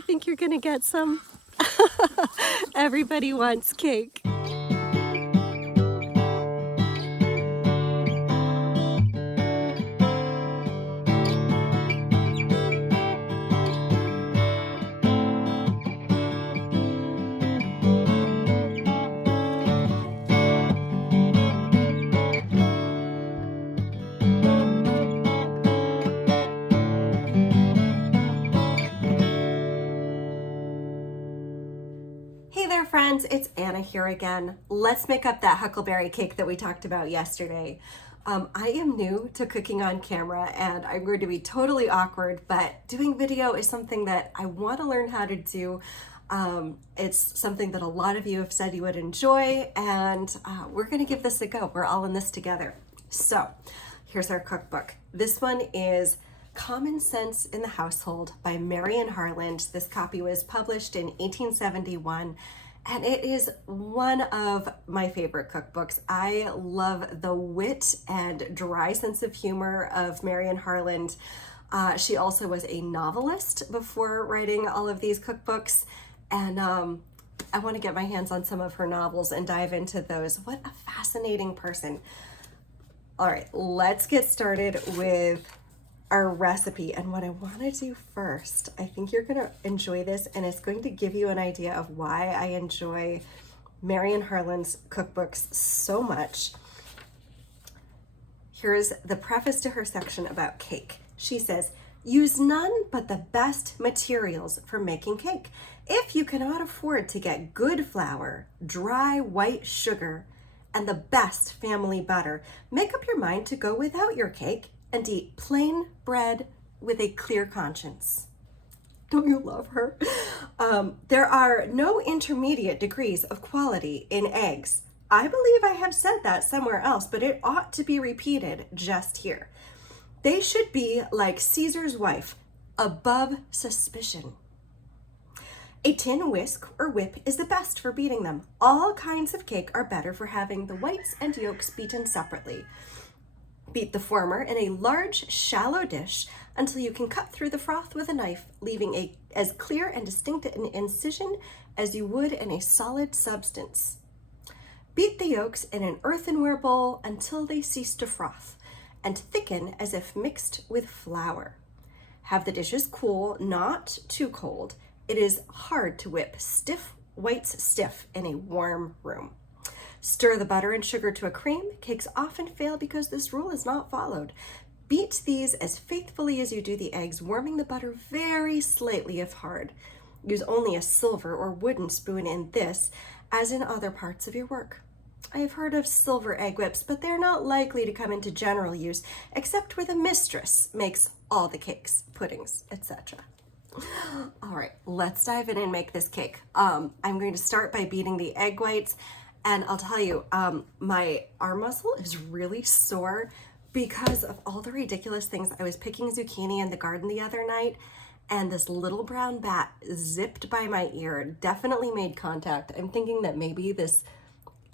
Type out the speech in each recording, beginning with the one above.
you think you're gonna get some? Everybody wants cake. Hey there friends, it's Anna here again. Let's make up that huckleberry cake that we talked about yesterday. I am new to cooking on camera and I'm going to be totally awkward, but doing video is something that I want to learn how to do. It's something that a lot of you have said you would enjoy, and we're going to give this a go. We're all in this together. So here's our cookbook. This one is Common Sense in the Household by Marion Harland. This copy was published in 1871, and it is one of my favorite cookbooks. I love the wit and dry sense of humor of Marion Harland. She also was a novelist before writing all of these cookbooks, and I want to get my hands on some of her novels and dive into those. What a fascinating person. All right, let's get started with our recipe. And what I want to do first, I think you're going to enjoy this, and it's going to give you an idea of why I enjoy Marion Harland's cookbooks so much. Here's the preface to her section about cake. She says, use none but the best materials for making cake. If you cannot afford to get good flour, dry white sugar, and the best family butter, make up your mind to go without your cake and eat plain bread with a clear conscience. Don't you love her? There are no intermediate degrees of quality in eggs. I believe I have said that somewhere else, but it ought to be repeated just here. They should be like Caesar's wife, above suspicion. A tin whisk or whip is the best for beating them. All kinds of cake are better for having the whites and yolks beaten separately. Beat the former in a large, shallow dish until you can cut through the froth with a knife, leaving as clear and distinct an incision as you would in a solid substance. Beat the yolks in an earthenware bowl until they cease to froth, and thicken as if mixed with flour. Have the dishes cool, not too cold. It is hard to whip whites stiff in a warm room. Stir the butter and sugar to a cream. Cakes often fail because this rule is not followed. Beat these as faithfully as you do the eggs, warming the butter very slightly if hard. Use only a silver or wooden spoon in this, as in other parts of your work. I have heard of silver egg whips, but they're not likely to come into general use, except where the mistress makes all the cakes, puddings, etc. All right, let's dive in and make this cake. I'm going to start by beating the egg whites. And I'll tell you, my arm muscle is really sore because of all the ridiculous things. I was picking zucchini in the garden the other night, and this little brown bat zipped by my ear, definitely made contact. I'm thinking that maybe this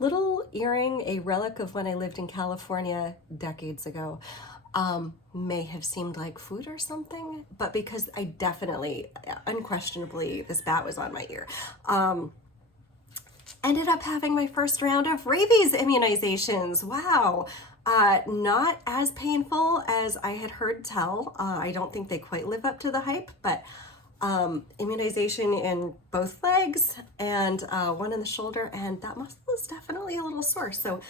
little earring, a relic of when I lived in California decades ago, may have seemed like food or something, but because I definitely, unquestionably, this bat was on my ear. Ended up having my first round of rabies immunizations. Wow. Not as painful as I had heard tell. I don't think they quite live up to the hype, but immunization in both legs and one in the shoulder, and that muscle is definitely a little sore. So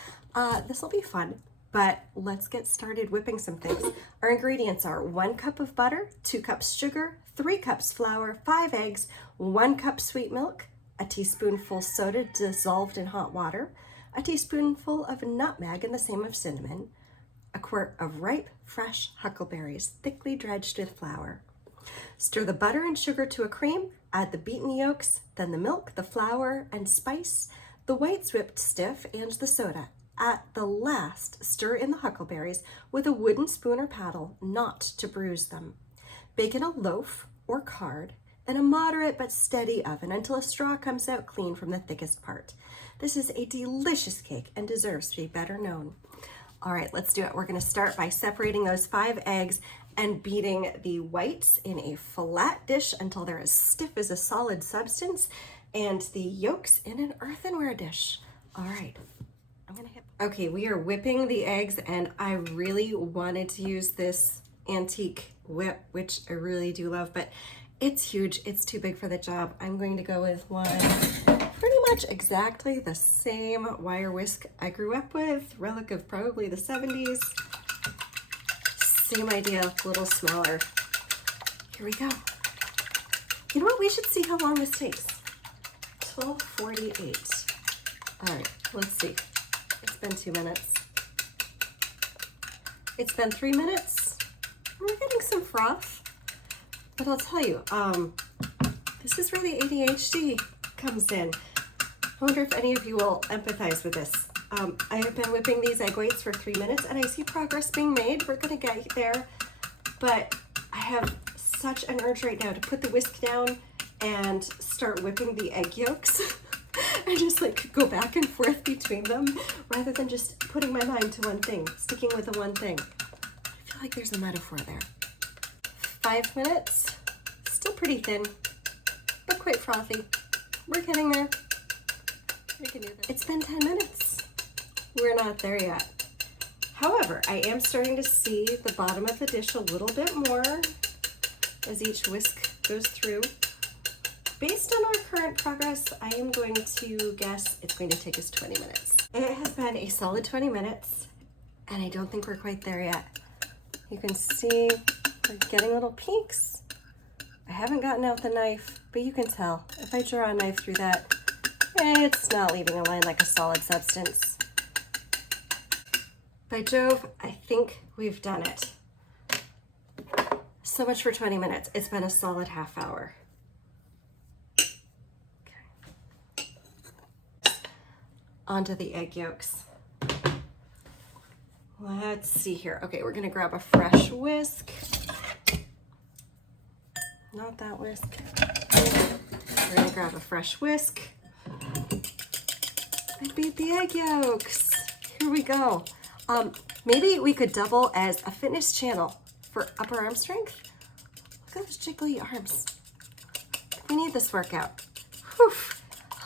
this will be fun, but let's get started whipping some things. Our ingredients are 1 cup of butter, 2 cups sugar, 3 cups flour, 5 eggs, 1 cup sweet milk, a teaspoonful soda dissolved in hot water, a teaspoonful of nutmeg and the same of cinnamon, a quart of ripe, fresh huckleberries thickly dredged with flour. Stir the butter and sugar to a cream, add the beaten yolks, then the milk, the flour, and spice, the whites whipped stiff, and the soda. At the last, stir in the huckleberries with a wooden spoon or paddle, not to bruise them. Bake in a loaf or card in a moderate but steady oven until a straw comes out clean from the thickest part. This is a delicious cake and deserves to be better known. All right, let's do it. We're going to start by separating those 5 eggs and beating the whites in a flat dish until they're as stiff as a solid substance, and the yolks in an earthenware dish. All right, okay, we are whipping the eggs, and I really wanted to use this antique whip, which I really do love, but it's huge. It's too big for the job. I'm going to go with one pretty much exactly the same wire whisk I grew up with, relic of probably the 70s. Same idea, a little smaller. Here we go. You know what? We should see how long this takes. 12:48. All right, let's see. It's been 2 minutes. It's been 3 minutes. We're getting some froth. But I'll tell you, this is where the ADHD comes in. I wonder if any of you will empathize with this. I have been whipping these egg whites for 3 minutes, and I see progress being made. We're gonna get there, but I have such an urge right now to put the whisk down and start whipping the egg yolks. I just like go back and forth between them rather than just putting my mind to one thing, sticking with the one thing. I feel like there's a metaphor there. 5 minutes, still pretty thin, but quite frothy. We're getting there. We can do this. It's been 10 minutes. We're not there yet. However, I am starting to see the bottom of the dish a little bit more as each whisk goes through. Based on our current progress, I am going to guess it's going to take us 20 minutes. It has been a solid 20 minutes, and I don't think we're quite there yet. You can see we're getting little peaks. I haven't gotten out the knife, but you can tell. If I draw a knife through that, it's not leaving a line like a solid substance. By Jove, I think we've done it. So much for 20 minutes. It's been a solid half hour. Okay. Onto the egg yolks. Let's see here. Okay, we're gonna grab a fresh whisk. Not that whisk. We're gonna grab a fresh whisk and beat the egg yolks. Here we go. Maybe we could double as a fitness channel for upper arm strength. Look at those jiggly arms. We need this workout. Whew.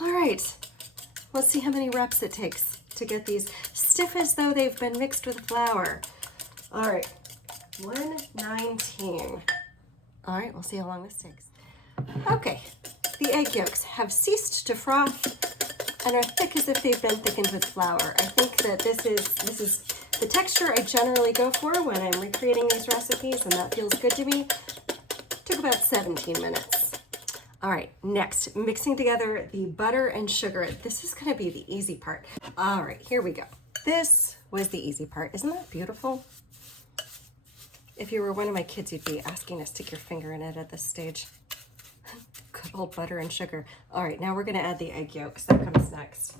All right, let's see how many reps it takes to get these stiff as though they've been mixed with flour. All right, 119. All right, we'll see how long this takes. Okay, the egg yolks have ceased to froth and are thick as if they've been thickened with flour. I think that this is the texture I generally go for when I'm recreating these recipes, and that feels good to me. Took about 17 minutes. All right, next, mixing together the butter and sugar. This is gonna be the easy part. All right, here we go. This was the easy part. Isn't that beautiful? If you were one of my kids, you'd be asking to stick your finger in it at this stage. Good old butter and sugar. All right, now we're gonna add the egg yolks. That comes next.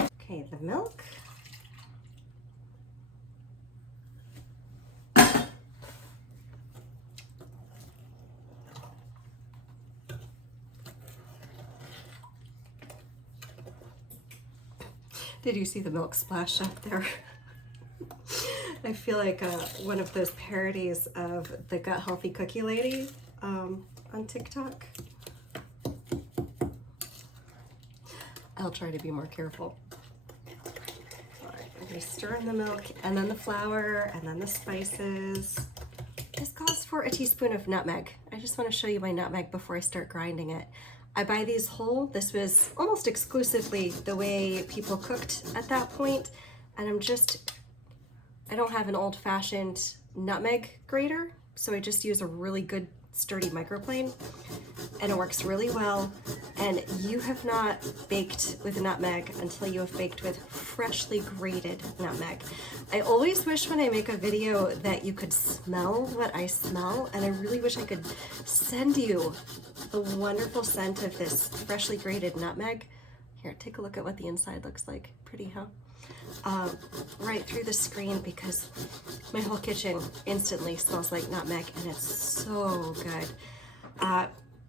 Okay, the milk. Did you see the milk splash up there? I feel like one of those parodies of the Gut Healthy Cookie Lady on TikTok. I'll try to be more careful. All right, I'm gonna stir in the milk and then the flour and then the spices. This calls for a teaspoon of nutmeg. I just want to show you my nutmeg before I start grinding it. I buy these whole. This was almost exclusively the way people cooked at that point, and I don't have an old-fashioned nutmeg grater, so I just use a really good sturdy microplane, and it works really well. And you have not baked with nutmeg until you have baked with freshly grated nutmeg. I always wish when I make a video that you could smell what I smell, and I really wish I could send you the wonderful scent of this freshly grated nutmeg. Here, take a look at what the inside looks like. Pretty, huh? Right through the screen, because my whole kitchen instantly smells like nutmeg, and it's so good.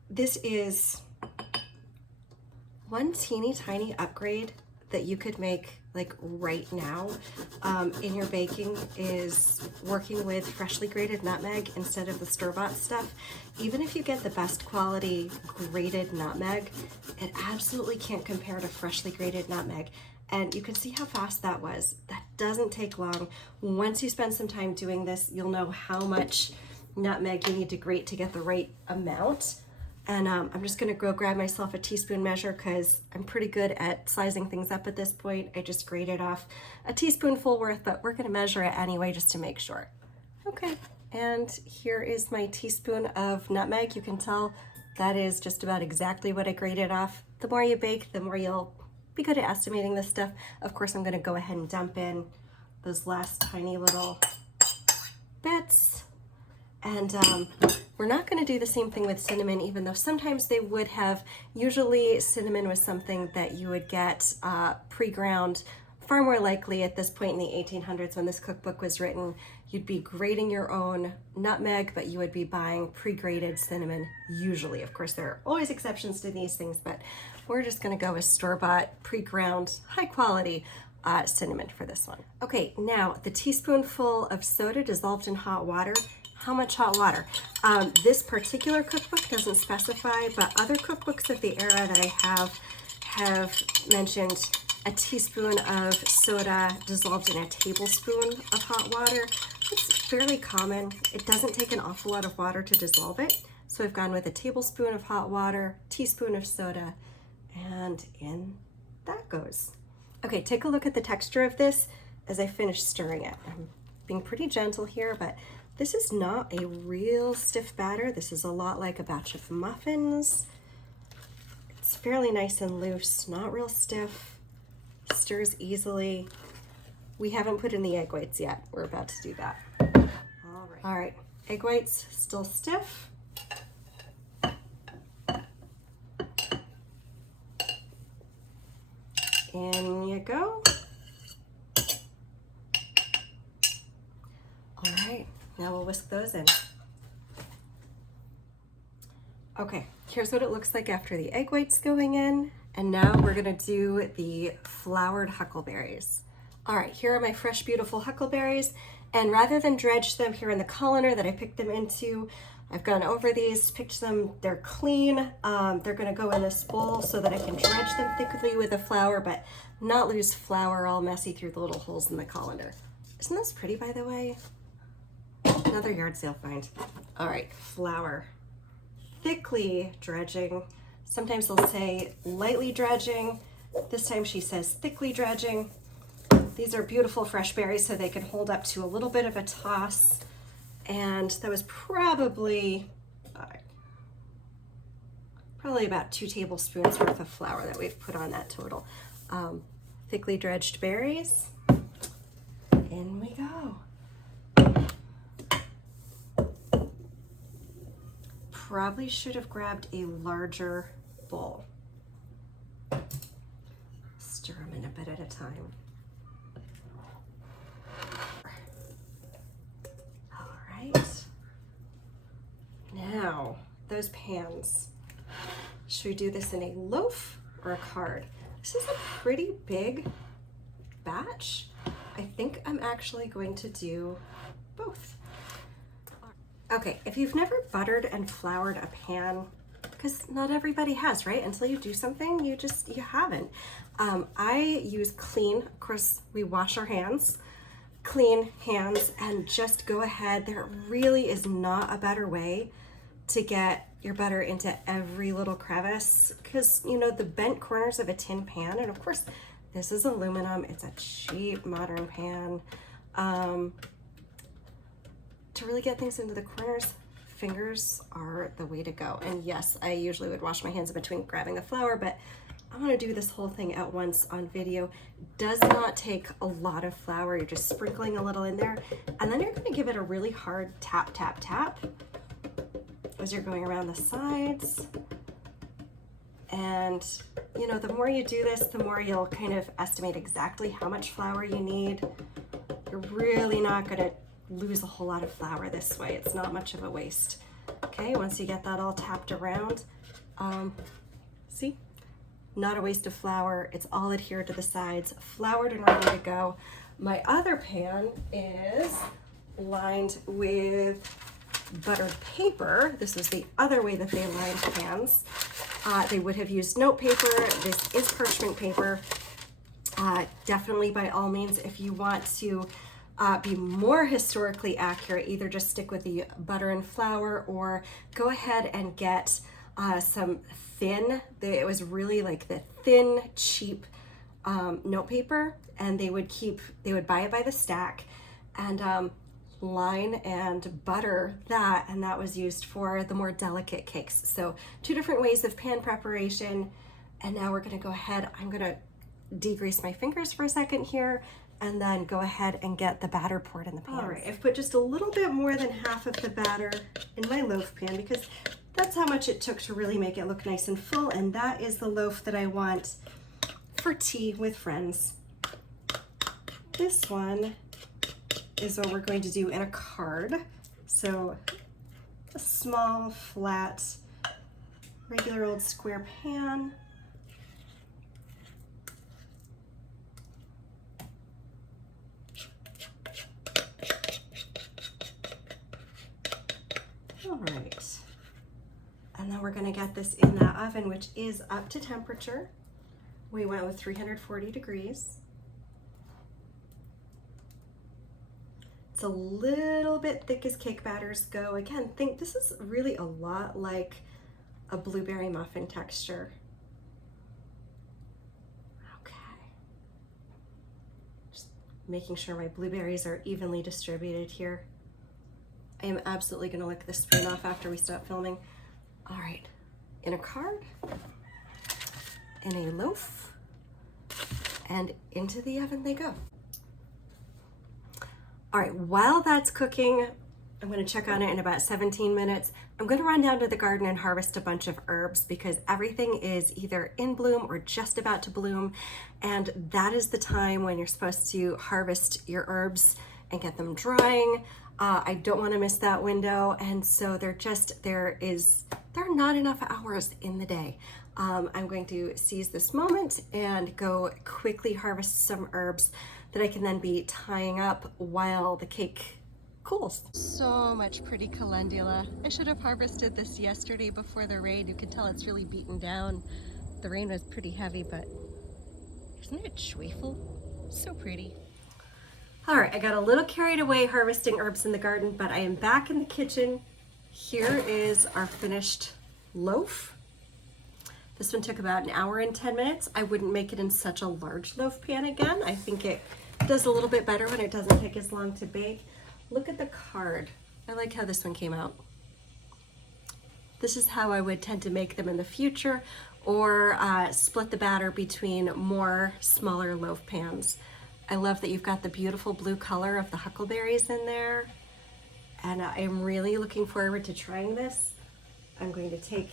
This is one teeny tiny upgrade that you could make like right now in your baking is working with freshly grated nutmeg instead of the store-bought stuff. Even if you get the best quality grated nutmeg, it absolutely can't compare to freshly grated nutmeg. And you can see how fast that was. That doesn't take long. Once you spend some time doing this, you'll know how much nutmeg you need to grate to get the right amount. And I'm just gonna go grab myself a teaspoon measure because I'm pretty good at sizing things up at this point. I just grated off a teaspoonful worth, but we're gonna measure it anyway just to make sure. Okay, and here is my teaspoon of nutmeg. You can tell that is just about exactly what I grated off. The more you bake, the more you'll be good at estimating this stuff. Of course, I'm gonna go ahead and dump in those last tiny little bits. And we're not gonna do the same thing with cinnamon, even though sometimes they would have. Usually cinnamon was something that you would get pre-ground. Far more likely at this point in the 1800s when this cookbook was written, you'd be grating your own nutmeg, but you would be buying pre-grated cinnamon usually. Of course, there are always exceptions to these things, but we're just gonna go with store-bought, pre-ground, high quality cinnamon for this one. Okay, now the teaspoonful of soda dissolved in hot water. How much hot water? This particular cookbook doesn't specify, but other cookbooks of the era that I have mentioned a teaspoon of soda dissolved in a tablespoon of hot water. It's fairly common. It doesn't take an awful lot of water to dissolve it. So I've gone with a tablespoon of hot water, teaspoon of soda, and in that goes. Okay, take a look at the texture of this as I finish stirring it. I'm being pretty gentle here, but this is not a real stiff batter. This is a lot like a batch of muffins. It's fairly nice and loose, not real stiff, stirs easily. We haven't put in the egg whites yet. We're about to do that. All right, egg whites still stiff. In you go. All right. Now we'll whisk those in. Okay, here's what it looks like after the egg whites going in. And now we're gonna do the floured huckleberries. All right, here are my fresh, beautiful huckleberries. And rather than dredge them here in the colander that I picked them into, I've gone over these, picked them, they're clean. They're gonna go in this bowl so that I can dredge them thickly with the flour, but not lose flour all messy through the little holes in the colander. Isn't this pretty, by the way? Another yard sale find. All right, flour. Thickly dredging. Sometimes they'll say lightly dredging. This time she says thickly dredging. These are beautiful fresh berries, so they can hold up to a little bit of a toss. And that was probably about 2 tablespoons worth of flour that we've put on that total. Thickly dredged berries. In we go. Probably should have grabbed a larger bowl. Stir them in a bit at a time. All right. Now, those pans. Should we do this in a loaf or a card? This is a pretty big batch. I think I'm actually going to do both. Okay, if you've never buttered and floured a pan, because not everybody has, right? Until you do something, you haven't. I use clean, of course, we wash our hands, clean hands, and just go ahead. There really is not a better way to get your butter into every little crevice, because, you know, the bent corners of a tin pan, and of course, this is aluminum, it's a cheap modern pan. To really get things into the corners, fingers are the way to go. And yes, I usually would wash my hands in between grabbing the flour, but I want to do this whole thing at once on video. Does not take a lot of flour. You're just sprinkling a little in there, and then you're going to give it a really hard tap, tap, tap as you're going around the sides. And, you know, the more you do this, the more you'll kind of estimate exactly how much flour you need. You're really not going to lose a whole lot of flour this way. It's not much of a waste. Okay, once you get that all tapped around, see, not a waste of flour. It's all adhered to the sides, floured and ready to go. My other pan is lined with buttered paper. This is the other way that they lined pans. They would have used note paper. This is parchment paper. Definitely, by all means, if you want to be more historically accurate, either just stick with the butter and flour or go ahead and get some thin, it was really like the thin, cheap note paper, and they would buy it by the stack and line and butter that, and that was used for the more delicate cakes. So 2 different ways of pan preparation. And now we're gonna go ahead, I'm gonna degrease my fingers for a second here, and then go ahead and get the batter poured in the pan. All right, I've put just a little bit more than half of the batter in my loaf pan because that's how much it took to really make it look nice and full, and that is the loaf that I want for tea with friends. This one is what we're going to do in a card. So a small, flat, regular old square pan. All right. And then we're gonna get this in that oven, which is up to temperature. We went with 340 degrees. It's a little bit thick as cake batters go. Again, think this is really a lot like a blueberry muffin texture. Okay. Just making sure my blueberries are evenly distributed here. I am absolutely gonna lick the spoon off after we stop filming. All right, in a card, in a loaf, and into the oven they go. All right, while that's cooking, I'm gonna check on it in about 17 minutes. I'm gonna run down to the garden and harvest a bunch of herbs because everything is either in bloom or just about to bloom. And that is the time when you're supposed to harvest your herbs and get them drying. I don't wanna miss that window. And so there are not enough hours in the day. I'm going to seize this moment and go quickly harvest some herbs that I can then be tying up while the cake cools. So much pretty calendula. I should have harvested this yesterday before the rain. You can tell it's really beaten down. The rain was pretty heavy, but isn't it joyful? So pretty. All right, I got a little carried away harvesting herbs in the garden, but I am back in the kitchen. Here is our finished loaf. This one took about 1 hour and 10 minutes. I wouldn't make it in such a large loaf pan again. I think it does a little bit better when it doesn't take as long to bake. Look at the card. I like how this one came out. This is how I would tend to make them in the future, or split the batter between more smaller loaf pans. I love that you've got the beautiful blue color of the huckleberries in there. And I'm really looking forward to trying this. I'm going to take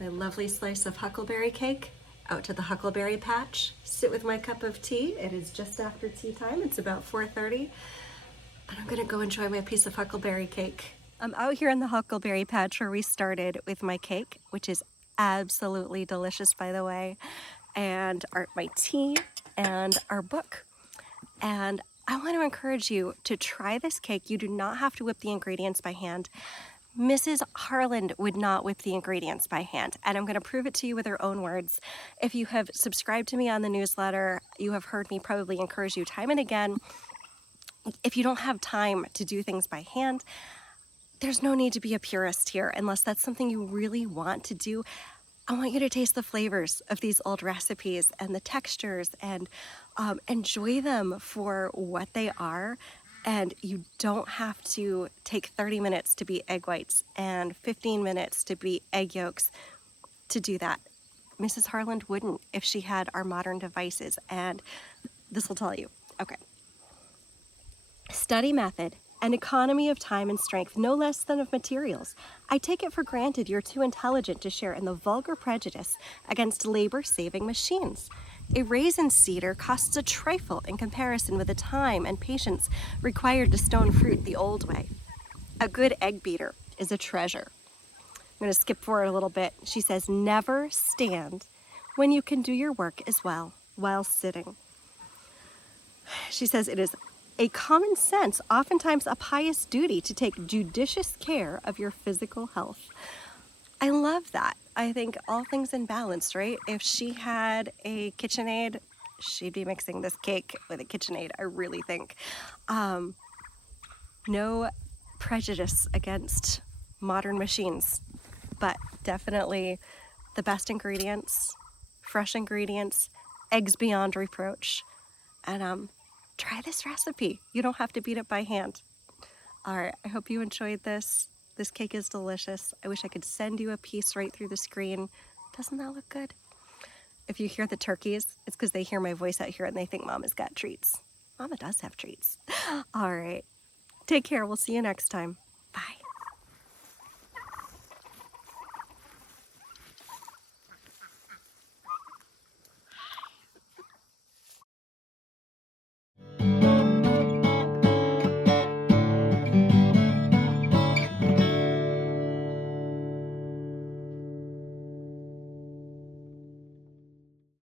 my lovely slice of huckleberry cake out to the huckleberry patch, sit with my cup of tea. It is just after tea time. It's about 4:30. And I'm gonna go enjoy my piece of huckleberry cake. I'm out here in the huckleberry patch where we started with my cake, which is absolutely delicious, by the way, and my tea and our book. And I want to encourage you to try this cake. You do not have to whip the ingredients by hand. Mrs. Harland would not whip the ingredients by hand, and I'm going to prove it to you with her own words. If you have subscribed to me on the newsletter, you have heard me probably encourage you time and again. If you don't have time to do things by hand, there's no need to be a purist here unless that's something you really want to do. I want you to taste the flavors of these old recipes and the textures and enjoy them for what they are. And you don't have to take 30 minutes to beat egg whites and 15 minutes to beat egg yolks to do that. Mrs. Harland wouldn't if she had our modern devices, and this will tell you. Okay. Study method, an economy of time and strength, no less than of materials. I take it for granted you're too intelligent to share in the vulgar prejudice against labor-saving machines. A raisin seeder costs a trifle in comparison with the time and patience required to stone fruit the old way. A good egg beater is a treasure. I'm going to skip forward a little bit. She says, never stand when you can do your work as well while sitting. She says it is a common sense, oftentimes a pious duty, to take judicious care of your physical health. I love that. I think all things in balance, right? If she had a KitchenAid, she'd be mixing this cake with a KitchenAid, I really think. No prejudice against modern machines, but definitely the best ingredients, fresh ingredients, eggs beyond reproach. And try this recipe. You don't have to beat it by hand. All right, I hope you enjoyed this. This cake is delicious. I wish I could send you a piece right through the screen. Doesn't that look good? If you hear the turkeys, it's because they hear my voice out here and they think Mama's got treats. Mama does have treats. All right, take care. We'll see you next time. Bye.